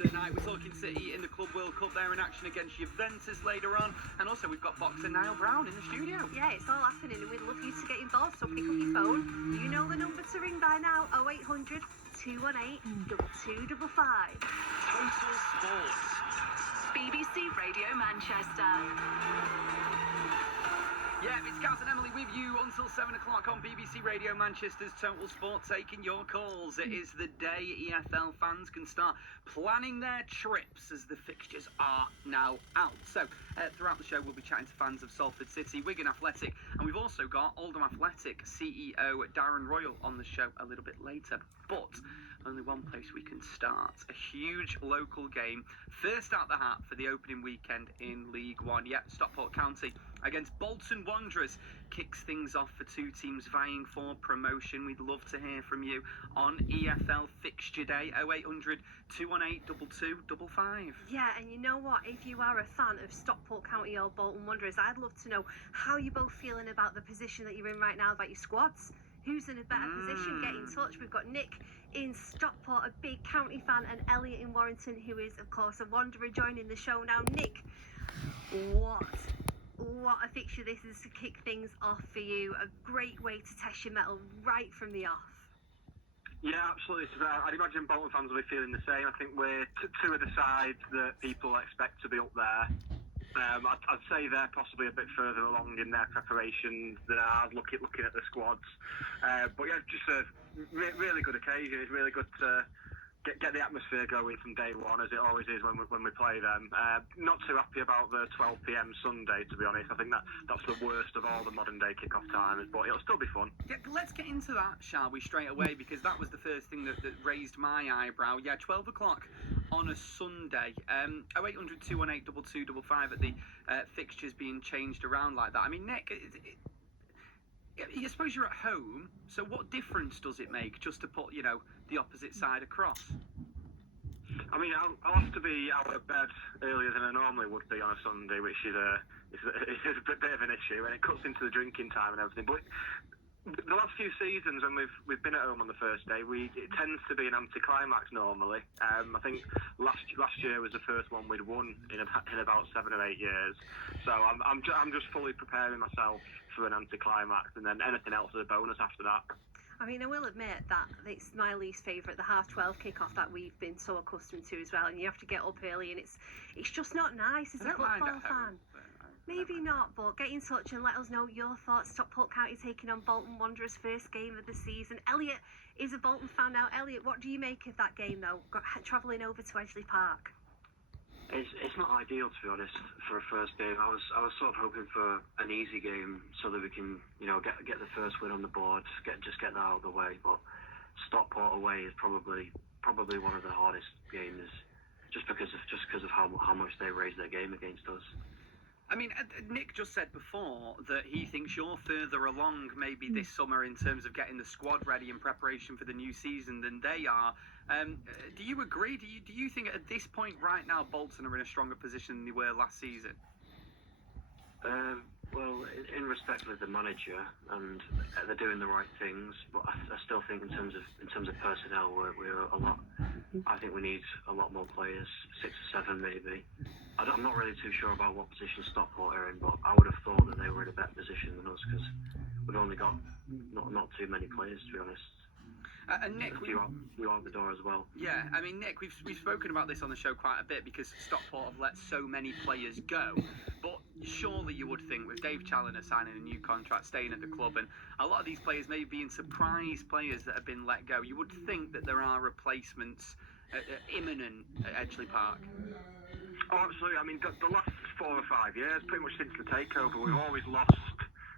Boxer night. We're talking City in the Club World Cup. They're in action against Juventus later on. And also we've got boxer Niall Brown in the studio. Yeah, it's all happening and we'd love you to get involved, so pick up your phone. You know the number to ring by now, 0800 218 2255. Total Sport. BBC Radio Manchester. Yeah, it's Gaz and Emily with you until 7 o'clock on BBC Radio Manchester's Total Sport, taking your calls. It is the day EFL fans can start planning their trips as the fixtures are now out. So, throughout the show, we'll be chatting to fans of Salford City, Wigan Athletic, and we've also got Oldham Athletic CEO Darren Royal on the show a little bit later. But only one place we can start. A huge local game. First out the hat for the opening weekend in League One. Yeah, Stockport County against Bolton Wanderers kicks things off for two teams vying for promotion. We'd love to hear from you on EFL Fixture Day, 0800 218 2255. Yeah, and you know what? If you are a fan of Stockport County or Bolton Wanderers, I'd love to know how you're both feeling about the position that you're in right now, about your squads. Who's in a better position? Get in touch. We've got Nick in Stockport, a big County fan, and Elliot in Warrington, who is, of course, a Wanderer, joining the show now. Nick, what a fixture this is to kick things off for you. A great way to test your mettle right from the off. Yeah, absolutely. I'd imagine Bolton fans will be feeling the same. I think we're two of the sides that people expect to be up there. I'd say they're possibly a bit further along in their preparations than ours, looking at the squads. But yeah, just a really good occasion. It's really good to get the atmosphere going from day one, as it always is when we play them. Not too happy about the 12 p.m. Sunday, to be honest. I think that's the worst of all the modern day kickoff times, but it'll still be fun. Yeah, let's get into that, shall we, straight away, because that was the first thing that raised my eyebrow. Yeah, 12 o'clock on a Sunday. 0800 218 2255 at the fixtures being changed around like that. I mean, Nick, I suppose you're at home, so what difference does it make just to put, the opposite side across? I mean, I'll have to be out of bed earlier than I normally would be on a Sunday, which is a bit of an issue, and it cuts into the drinking time and everything. But the last few seasons, when we've been at home on the first day, it tends to be an anticlimax normally. I think last year was the first one we'd won in about 7 or 8 years. So I'm just fully preparing myself for an anticlimax, and then anything else is a bonus after that. I mean, I will admit that it's my least favourite, the half-12 kick-off that we've been so accustomed to as well, and you have to get up early, and it's just not nice as a football fan. Maybe not, but get in touch and let us know your thoughts. Stockport County taking on Bolton Wanderers' first game of the season. Elliot is a Bolton fan now. Elliot, what do you make of that game, though, travelling over to Edgeley Park? It's not ideal, to be honest, for a first game. I was sort of hoping for an easy game so that we can, get the first win on the board, get that out of the way. But Stockport away is probably one of the hardest games, just because of how much they raise their game against us. I mean, Nick just said before that he thinks you're further along maybe this summer in terms of getting the squad ready in preparation for the new season than they are. Do you agree? Do you think at this point right now Bolton are in a stronger position than they were last season? Well, in respect with the manager, and they're doing the right things, but I still think in terms of personnel, we're a lot. I think we need a lot more players, 6 or 7 maybe. I'm not really too sure about what position Stockport are in, but I would have thought that they were in a better position than us because we've only got not too many players, to be honest. And Nick, you out the door as well. Yeah, I mean, Nick, we've spoken about this on the show quite a bit because Stockport have let so many players go. But surely you would think with Dave Challoner signing a new contract, staying at the club, and a lot of these players maybe being surprise players that have been let go, you would think that there are replacements imminent at Edgeley Park. Oh, absolutely. I mean, the last 4 or 5 years, pretty much since the takeover, we've always lost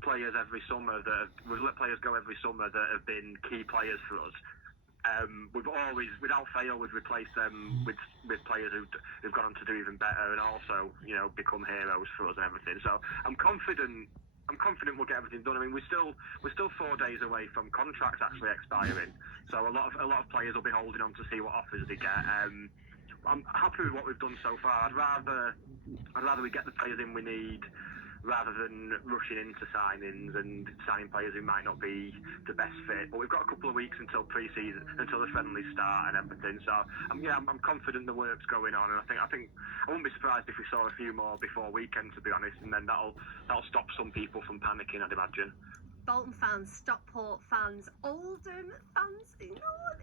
players every summer. We've let players go every summer that have been key players for us. We've always, without fail, we've replaced them with players who've gone on to do even better and also, become heroes for us and everything. So I'm confident we'll get everything done. I mean, we're still 4 days away from contracts actually expiring. So a lot of players will be holding on to see what offers they get. I'm happy with what we've done so far. I'd rather we get the players in we need rather than rushing into signings and signing players who might not be the best fit. But we've got a couple of weeks until pre-season, until the friendlies start and everything. So I'm confident the work's going on, and I think I wouldn't be surprised if we saw a few more before weekend, to be honest, and then that'll stop some people from panicking, I'd imagine. Bolton fans, Stockport fans, Oldham fans,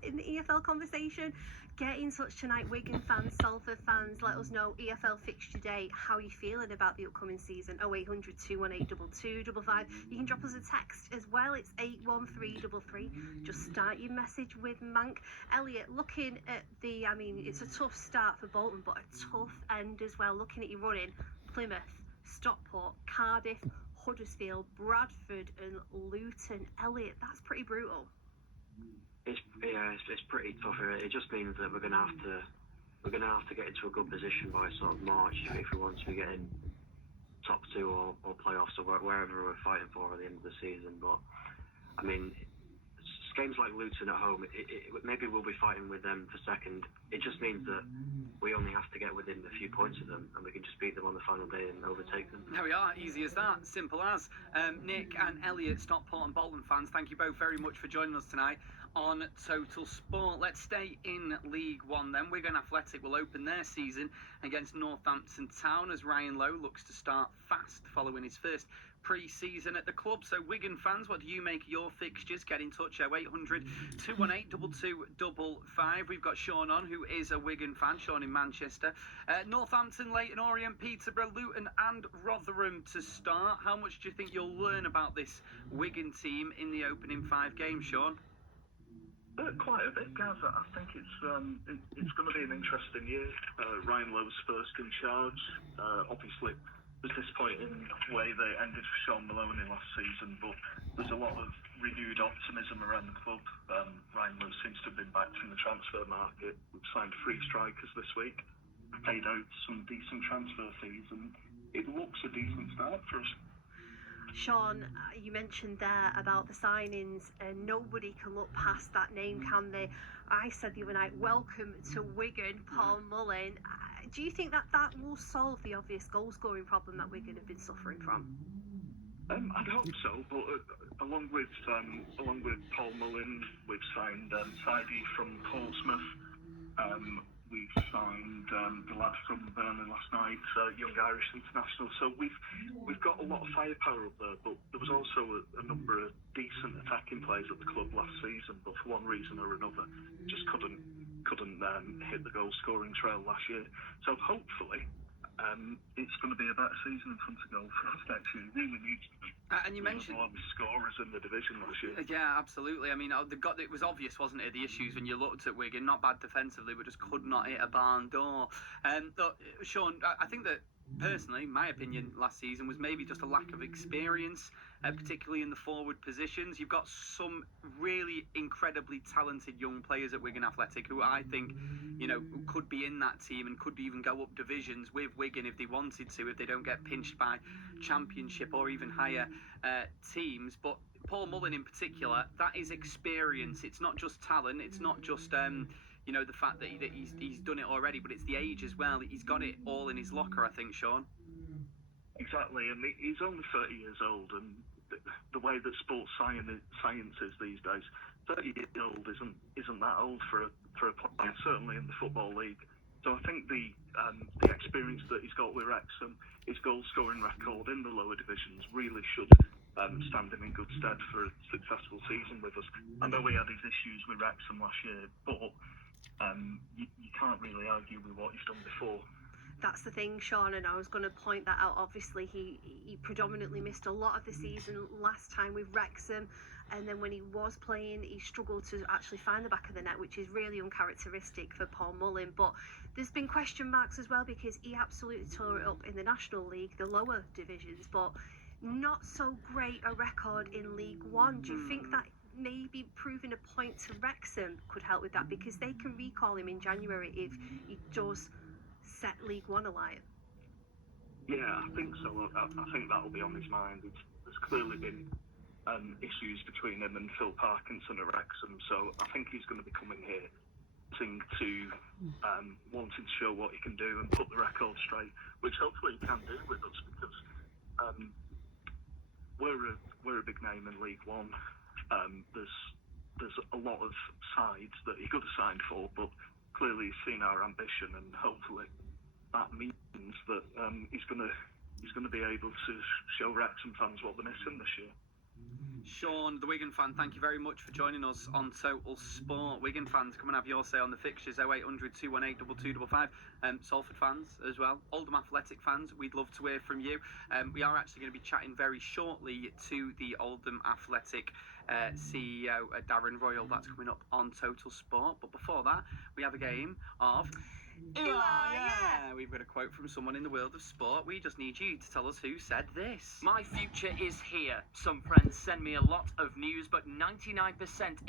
in the EFL conversation, get in touch tonight. Wigan fans, Salford fans, let us know EFL fixture day, how you feeling about the upcoming season. 0800 218 2255. You can drop us a text as well. It's 81333. Just start your message with Mank. Elliot, looking at it's a tough start for Bolton, but a tough end as well. Looking at your running, Plymouth, Stockport, Cardiff, Huddersfield, Bradford and Luton. Elliot, that's pretty brutal. It's pretty tough. It just means that we're gonna have to get into a good position by sort of March if we want to be getting top two or playoffs or wherever we're fighting for at the end of the season. But I mean, games like Luton at home, maybe we'll be fighting with them for second. It just means that we only have to get within a few points of them, and we can just beat them on the final day and overtake them. There we are, easy as that, simple as. Nick and Elliot, Stockport and Bolton fans, thank you both very much for joining us tonight on Total Sport. Let's stay in League One then. Wigan Athletic will open their season against Northampton Town as Ryan Lowe looks to start fast following his first pre-season at the club. So Wigan fans, what do you make of your fixtures? Get in touch, 0800 218 2255. We've got Sean on, who is a Wigan fan, Sean in Manchester. Northampton, Leyton Orient, Peterborough, Luton and Rotherham to start. How much do you think you'll learn about this Wigan team in the opening 5 games, Sean? Quite a bit, Gaz. I think it's going to be an interesting year. Ryan Lowe's first in charge. Obviously, it was disappointing the way they ended for Sean Maloney last season, but there's a lot of renewed optimism around the club. Ryan Lowe seems to have been back from the transfer market. We've signed 3 strikers this week, paid out some decent transfer fees, and it looks a decent start for us. Sean, you mentioned there about the signings, and nobody can look past that name, can they? I said the other night, welcome to Wigan, Paul Mullin. Do you think that will solve the obvious goal-scoring problem that Wigan have been suffering from? I'd hope so, but along with Paul Mullin, we've signed Saidi from Portsmouth. We've signed the lad from Burnley last night, young Irish international. So we've got a lot of firepower up there, but there was also a number of decent attacking players at the club last season, but for one reason or another, just couldn't hit the goal scoring trail last year. So hopefully, it's going to be a better season in front of goal for us next year. It really needs to be. And you mentioned a lot of scorers in the division last year. Yeah, absolutely. I mean, it was obvious, wasn't it? The issues when you looked at Wigan, not bad defensively, but just could not hit a barn door. Look, Sean, I think that personally, my opinion last season was maybe just a lack of experience, particularly in the forward positions. You've got some really incredibly talented young players at Wigan Athletic who I think, could be in that team and could even go up divisions with Wigan if they wanted to, if they don't get pinched by Championship or even higher teams. But Paul Mullin in particular, that is experience. It's not just talent. It's not just the fact that he's done it already, but it's the age as well. He's got it all in his locker, I think, Sean. Exactly, and he's only 30 years old, and the way that sports science is these days, 30 years old isn't that old for a player, certainly in the Football League. So I think the experience that he's got with Wrexham, his goal-scoring record in the lower divisions really should stand him in good stead for a successful season with us. I know he had his issues with Wrexham last year, but you can't really argue with what he's done before. That's the thing, Sean, and I was going to point that out. Obviously, he predominantly missed a lot of the season last time with Wrexham, and then when he was playing, he struggled to actually find the back of the net, which is really uncharacteristic for Paul Mullin. But there's been question marks as well, because he absolutely tore it up in the National League, the lower divisions, but not so great a record in League One. Do you think that maybe proving a point to Wrexham could help with that, because they can recall him in January if he does set League One alight? Yeah, I think so. I think that'll be on his mind. There's clearly been issues between him and Phil Parkinson at Wrexham, so I think he's going to be coming here wanting to show what he can do and put the record straight, which hopefully he can do with us, because we're a big name in League One. There's a lot of sides that he could have signed for, but clearly he's seen our ambition, and hopefully that means that he's gonna be able to show Wrexham fans what they're missing this year. Sean, the Wigan fan, thank you very much for joining us on Total Sport. Wigan fans, come and have your say on the fixtures, 0800 218 2255. Salford fans as well, Oldham Athletic fans, we'd love to hear from you. We are actually going to be chatting very shortly to the Oldham Athletic CEO, Darren Royal. That's coming up on Total Sport. But before that, we have a game of... Yeah. We've got a quote from someone in the world of sport. We just need you to tell us who said this. My future is here. Some friends send me a lot of news, but 99% is